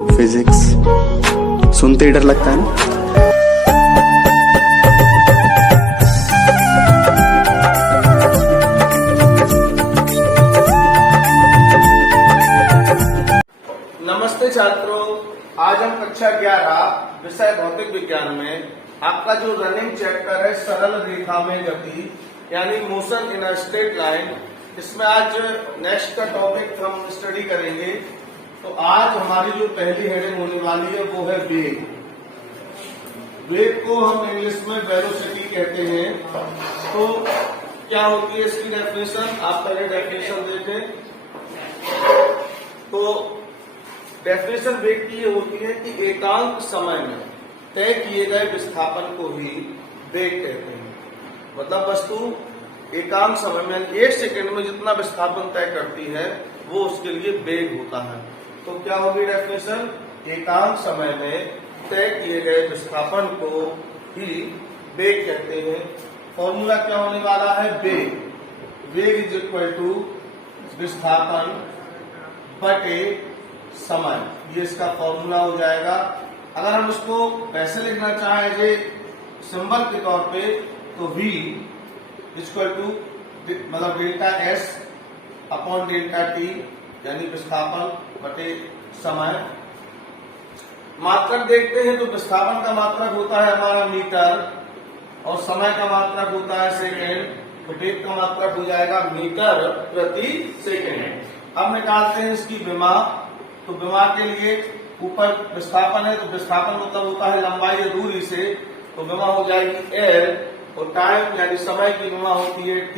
Physics सुनते ही डर लगता है ना। नमस्ते छात्रों, आज हम कक्षा 11 विषय भौतिक विज्ञान में आपका जो रनिंग चैप्टर है सरल रेखा में गति यानी motion in a straight line, इसमें आज नेक्स्ट का टॉपिक हम स्टडी करेंगे। तो आज हमारी जो पहली हेडिंग होने वाली है वो है वेग। वेग को हम इंग्लिश में वेलोसिटी कहते हैं। तो क्या होती है इसकी डेफिनेशन, आप पहले डेफिनेशन देखें। तो डेफिनेशन वेग की ये होती है कि एकांक समय में तय किए गए विस्थापन को ही वेग कहते हैं। मतलब वस्तु एकांक समय में 1 सेकंड में जितना विस्थापन तय करती है वो उसके लिए वेग होता है। तो क्या होगी डेफिनेशन, एकांक समय में तय किए गए विस्थापन को ही वेग कहते हैं। फॉर्मूला क्या होने वाला है, वेग इज इक्वल टू विस्थापन बटे समय, ये इसका फॉर्मूला हो जाएगा। अगर हम इसको वैसे लिखना चाहें जे सिंबल के तौर पे, तो v इक्वल टू मतलब delta s upon delta t यानी विस्थापन बटे समय। मात्रक देखते हैं तो विस्थापन का मात्रक होता है हमारा मीटर और समय का मात्रक होता है सेकेंड। तो वेग का मात्रक हो जाएगा मीटर प्रति सेकेंड। अब निकालते हैं इसकी विमा। तो विमा के लिए ऊपर विस्थापन है तो विस्थापन मतलब होता है लंबाई या दूरी से, तो विमा हो जाएगी L और टाइम यानी समय की विमा होती है T।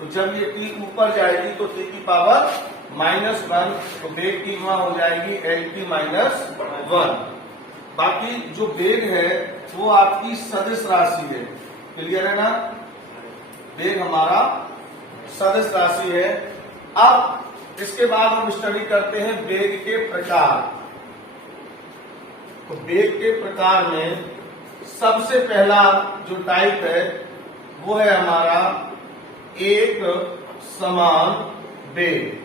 तो जब ये T ऊपर जाएगी तो T की पावर -1, तो वेग की विमा हो जाएगी L की -1। बाकी जो वेग है वो आपकी सदिश राशि है, क्लियर है ना। वेग हमारा सदिश राशि है। अब इसके बाद हम स्टडी करते हैं वेग के प्रकार। तो वेग के प्रकार में सबसे पहला जो टाइप है वो है हमारा एक समान वेग।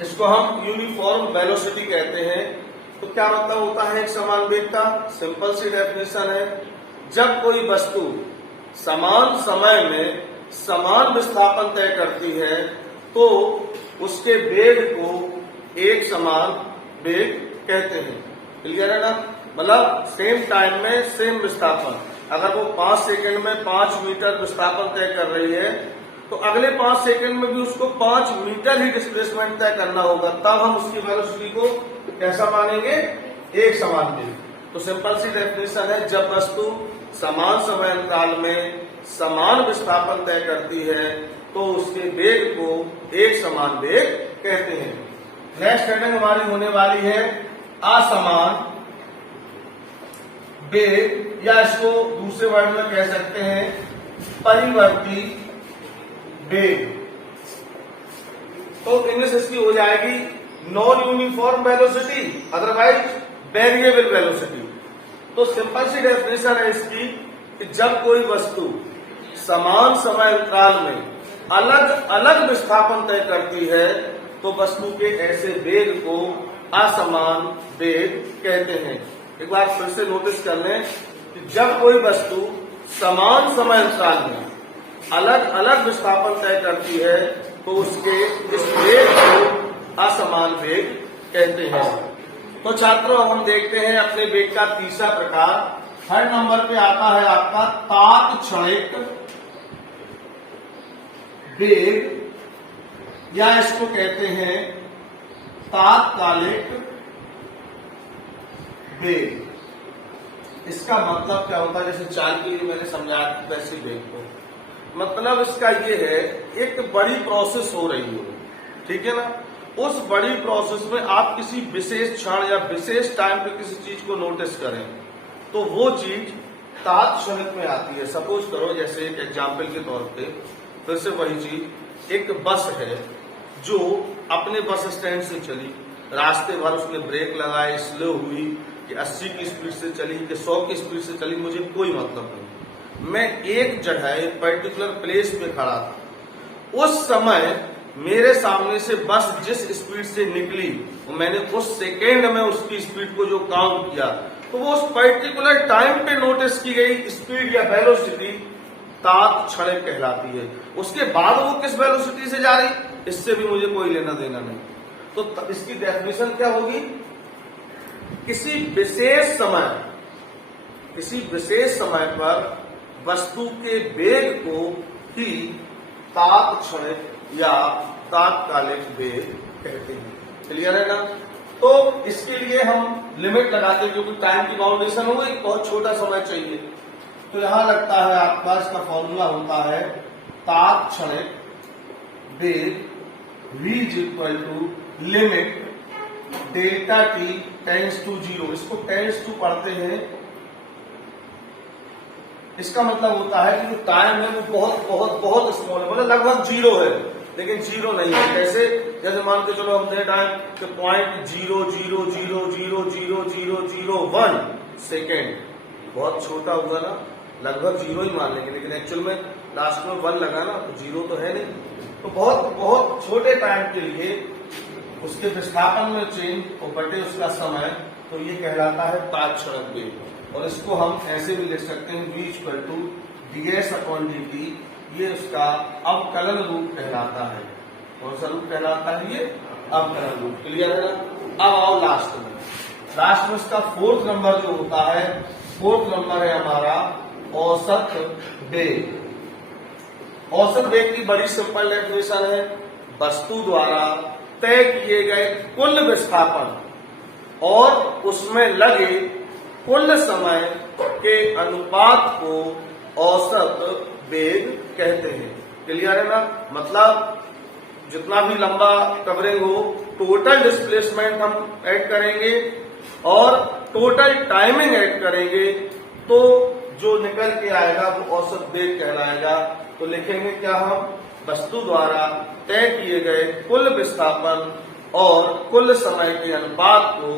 इसको हम यूनिफॉर्म वेलोसिटी कहते हैं। तो क्या मतलब होता है एक समान वेग का, सिंपल सी डेफिनेशन है, जब कोई वस्तु समान समय में समान विस्थापन तय करती है तो उसके वेग को एक समान वेग कहते हैं, क्लियर है ना। मतलब सेम टाइम में सेम विस्थापन, अगर वो 5 सेकंड में 5 मीटर विस्थापन तय कर रही है तो अगले 5 सेकंड में भी उसको 5 मीटर ही डिस्प्लेसमेंट तय करना होगा, तब हम उसकी वेलोसिटी को कैसा मानेंगे, एक समान वेग। तो सिंपल सी डेफिनेशन है, जब वस्तु समान समय अंतराल में समान विस्थापन तय करती है तो उसके वेग को एक समान वेग कहते हैं। नेक्स्ट हेडिंग हमारी होने वाली है असमान वेग, या इसको दूसरे वर्ड में कह सकते हैं परिवर्ती वेग। तो इंग्लिश इसकी हो जाएगी non uniform velocity, otherwise variable velocity. तो सिंपल सी डेफिनेशन है इसकी कि जब कोई वस्तु समान समय अंतराल में अलग अलग विस्थापन तय करती है तो वस्तु के ऐसे वेग को असमान वेग कहते हैं। एक बार फिर से नोटिस कर लें कि जब कोई वस्तु समान समय अंतराल में अलग अलग विस्थापन तय करती है तो उसके इस वेग को असमान वेग कहते हैं। तो छात्रों हम देखते हैं अपने वेग का तीसरा प्रकार। थर्ड नंबर पे आता है आपका तात्क्षणिक वेग, या इसको कहते हैं तात्कालिक वेग। इसका मतलब क्या होता है, जैसे चाल के लिए मैंने समझाया वैसे वेग को, मतलब इसका ये है एक बड़ी प्रोसेस हो रही हो, ठीक है ना। उस बड़ी प्रोसेस में आप किसी विशेष क्षण या विशेष टाइम पे किसी चीज को नोटिस करें तो वो चीज तात्क्षणिक में आती है। सपोज करो, जैसे एक एग्जाम्पल के तौर पे फिर से वही चीज, एक बस है जो अपने बस स्टैंड से चली, रास्ते भर उसने ब्रेक लगाए, स्लो हुई कि 80 की स्पीड से चली कि 100 की स्पीड से चली, मुझे कोई मतलब नहीं। मैं एक जगह पर्टिकुलर प्लेस पे खड़ा था, उस समय मेरे सामने से बस जिस स्पीड से निकली वो मैंने उस सेकेंड में उसकी स्पीड को जो काउंट किया, तो वो उस पर्टिकुलर टाइम पे नोटिस की गई स्पीड या वेलोसिटी तात्क्षणिक कहलाती है। उसके बाद वो किस वेलोसिटी से जा रही, इससे भी मुझे कोई लेना देना नहीं। तो इसकी डेफिनेशन क्या होगी? किसी विशेष समय पर वस्तु के वेग को ही तात्क्षणिक या तात्कालिक वेग कहते हैं। क्लियर है ना? तो इसके लिए हम लिमिट लगाते हैं, क्योंकि टाइम की बाउंडेशन हो गई, बहुत छोटा समय चाहिए। तो यहां लगता है आपका इसका फॉर्मूला होता है तात्क्षणिक वेग v = limit delta t tends to 0। इसको टेंड्स टू पढ़ते हैं, इसका मतलब होता है कि जो टाइम है वो बहुत बहुत बहुत स्मॉल है, मतलब लगभग 0 है, लेकिन 0 नहीं है। कैसे? जैसे मान के चलो हमने टाइम कि 0.000000001 सेकेंड, बहुत छोटा हुआ ना, लगभग 0 ही मान लेंगे, लेकिन एक्चुअल में लास्ट में 1 लगा ना, तो 0 तो है नहीं। तो बहुत बहुत छोटे टाइम के लिए उसके विस्थापन में चेंज और बटे उसका समय, तो ये कहलाता है तात्क्षणिक वेग। और इसको हम ऐसे भी लिख सकते हैं v = ds/dt, ये उसका अवकलन रूप कहलाता है। कौन सा रूप कहलाता है? ये अवकलन रूप। क्लियर है ना? अब आओ लास्ट में इसका 4th नंबर जो होता है, 4th नंबर है हमारा औसत वेग। औसत वेग की बड़ी सिंपल डेफिनेशन है, वस्तु द्वारा तय किए गए कुल विस्थापन और उसमें लगे कुल समय के अनुपात को औसत वेग कहते हैं। क्लियर है ना? मतलब जितना भी लंबा कवरिंग हो, टोटल डिस्प्लेसमेंट हम ऐड करेंगे और टोटल टाइमिंग ऐड करेंगे, तो जो निकल के आएगा वो औसत वेग कहलाएगा। तो लिखेंगे क्या हम? वस्तु द्वारा तय किए गए कुल विस्थापन और कुल समय के अनुपात को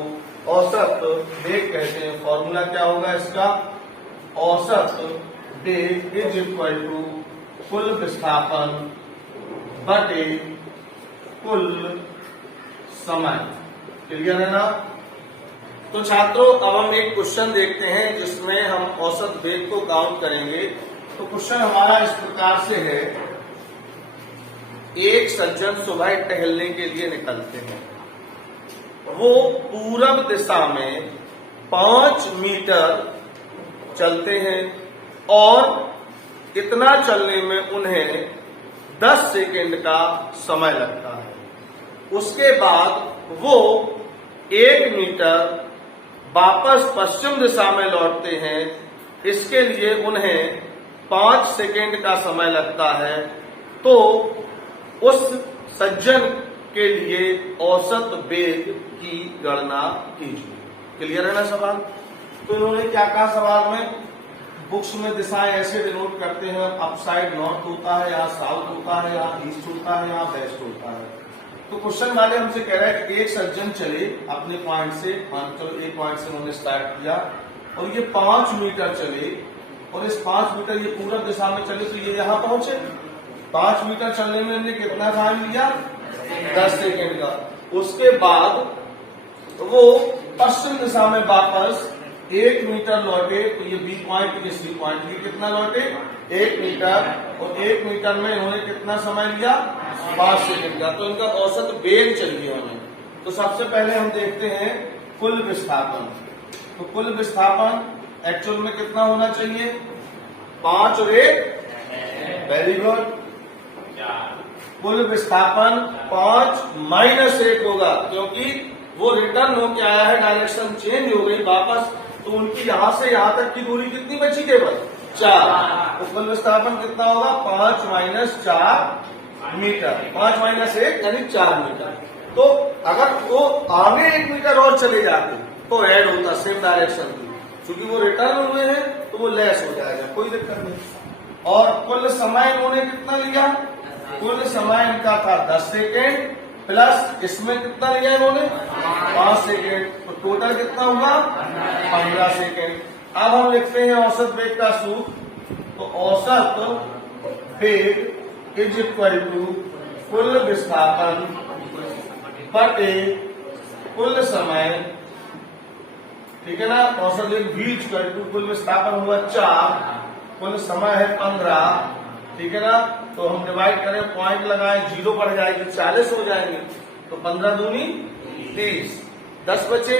औसत वेग कहते हैं। फॉर्मूला क्या होगा इसका? औसत वेग = कुल विस्थापन बटे कुल समय। क्लियर है ना? तो छात्रों, अब हम एक क्वेश्चन देखते हैं जिसमें हम औसत वेग को काउंट करेंगे। तो क्वेश्चन हमारा इस प्रकार से है, एक सज्जन सुबह टहलने के लिए निकलते हैं, वो पूरब दिशा में 5 मीटर चलते हैं और इतना चलने में उन्हें 10 सेकेंड का समय लगता है। उसके बाद वो 1 मीटर वापस पश्चिम दिशा में लौटते हैं, इसके लिए उन्हें 5 सेकेंड का समय लगता है। तो उस सज्जन के लिए औसत वेग की गणना कीजिए। क्लियर है ना सवाल? तो इन्होंने क्या कहा सवाल में? बुक्स में दिशाएं ऐसे डिनोट करते हैं, अपसाइड नॉर्थ होता है, यहाँ साउथ होता है, यहाँ ईस्ट होता है, यहाँ वेस्ट होता है। तो क्वेश्चन वाले हमसे कह रहा है कि एक सज्जन चले अपने पॉइंट से, चलो एक पॉइंट से उन्होंने स्टार्ट किया और ये 5 मीटर चले, और इस 5 मीटर ये पूरब दिशा में चले, तो ये यहाँ पहुंचे। 5 मीटर चलने में इन्हें कितना टाइम लिया? 10 सेकेंड का। उसके बाद वो पश्चिम दिशा में वापस 1 मीटर लौटे, तो ये बी पॉइंट, ये सी पॉइंट, ये कितना लौटे? 1 मीटर, और 1 मीटर में इन्होंने कितना समय लिया? 5 सेकेंड का। तो इनका औसत वेग चाहिए हमें। तो सबसे पहले हम देखते हैं कुल विस्थापन। तो कुल विस्थापन एक्चुअल में कितना होना चाहिए? 5 और 1, वेरी गुड। कुल विस्थापन 5 - 1 होगा, क्योंकि वो रिटर्न होके आया है, डायरेक्शन चेंज हो गई वापस, तो उनकी यहां से यहां तक की दूरी कितनी बची? केवल 4। तो कुल विस्थापन कितना होगा? 5 - 4 मीटर। 5 - 1 यानी 4 मीटर। तो अगर वो आगे 1 मीटर और चले जाते तो ऐड होता सेम डायरेक्शन की, क्योंकि वो रिटर्न हुए हैं तो वो लेस हो जाएगा, कोई दिक्कत नहीं। और कुल समय इन्होंने कितना लिया? कुल समय इनका था 10 सेकेंड, प्लस इसमें कितना लिया इन्होंने? 5 सेकेंड, तो टोटल कितना हुआ? 15 सेकेंड। अब हम लिखते हैं औसत वेग का सूत्र। तो औसत वेग = कुल विस्थापन बटे कुल समय, ठीक है ना। औसत एक बीच का कुल विस्थापन हुआ 4, कुल समय है 15, ठीक है ना। तो हम डिवाइड करें, पॉइंट लगाए, 0 बढ़ जाएगी, 40 हो जाएंगे। तो 15 दूनी 30, 10 बचे,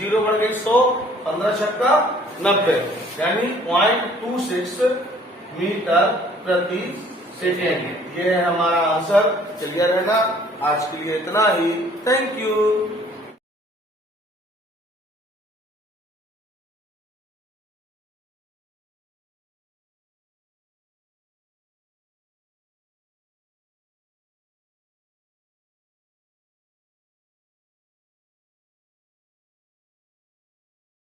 0 बढ़ गई 100, 15 छक्का 90, यानी 0.26 मीटर प्रति सेकेंड। ये है हमारा आंसर। क्लियर है ना। आज के लिए इतना ही। Thank you.